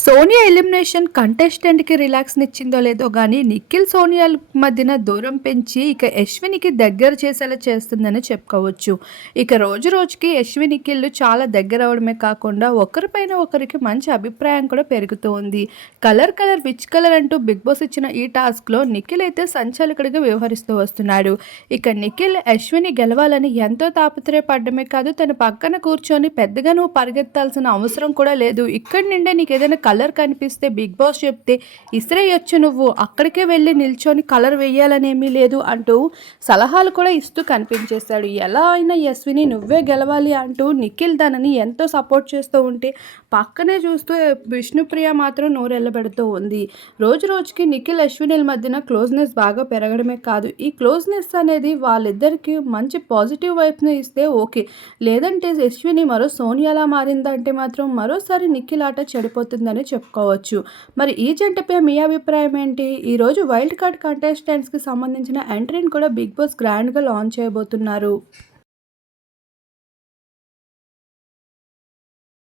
Sonia elimination కంటెస్టెంట్కి రిలాక్స్నిచ్చిందో లేదో కానీ నిఖిల్ సోనియాల మధ్యన దూరం పెంచి ఇక యశ్వినికి దగ్గర చేసేలా చేస్తుందని చెప్పుకోవచ్చు. ఇక రోజు రోజుకి యశ్వి నిఖిల్ చాలా దగ్గర అవడమే కాకుండా ఒకరిపైన ఒకరికి మంచి అభిప్రాయం కూడా పెరుగుతూ ఉంది. కలర్ కలర్ విచ్ కలర్ అంటూ బిగ్ బాస్ ఇచ్చిన ఈ టాస్క్లో నిఖిల్ అయితే సంచాలకుడిగా వ్యవహరిస్తూ వస్తున్నాడు. ఇక నిఖిల్ యశ్విని గెలవాలని ఎంతో తాపత్రయపడమే కాదు తన పక్కన కూర్చొని పెద్దగా నువ్వు పరిగెత్తాల్సిన అవసరం కూడా లేదు. ఇక్కడి నుండే నీకు ఏదైనా కలర్ కనిపిస్తే బిగ్ బాస్ చెప్తే ఇస్త్రేయొచ్చు నువ్వు అక్కడికే వెళ్ళి నిల్చొని కలర్ వేయాలనేమీ లేదు అంటూ సలహాలు కూడా ఇస్తూ కనిపించేశాడు. ఎలా అయినా యశ్విని నువ్వే గెలవాలి అంటూ నిఖిల్ తనని ఎంతో సపోర్ట్ చేస్తూ ఉంటే పక్కనే చూస్తూ విష్ణుప్రియ మాత్రం నోరెళ్ళబెడుతూ ఉంది. రోజు రోజుకి నిఖిల్ అశ్వినిల మధ్యన క్లోజ్నెస్ బాగా పెరగడమే కాదు. ఈ క్లోజ్నెస్ అనేది వాళ్ళిద్దరికి మంచి పాజిటివ్ వైపును ఇస్తే ఓకే. లేదంటే యశ్విని మరో సోనియాలా మారిందంటే మాత్రం మరోసారి నిఖిల్ ఆట చెడిపోతుందని చెప్పుకోవచ్చు. మరి ఈ జంటపై మీ అభిప్రాయం ఏంటి? ఈరోజు వైల్డ్ కార్డ్ కంటెస్టెంట్స్కి సంబంధించిన ఎంట్రీని కూడా బిగ్ బాస్ గ్రాండ్గా లాంచ్ చేయబోతున్నారు.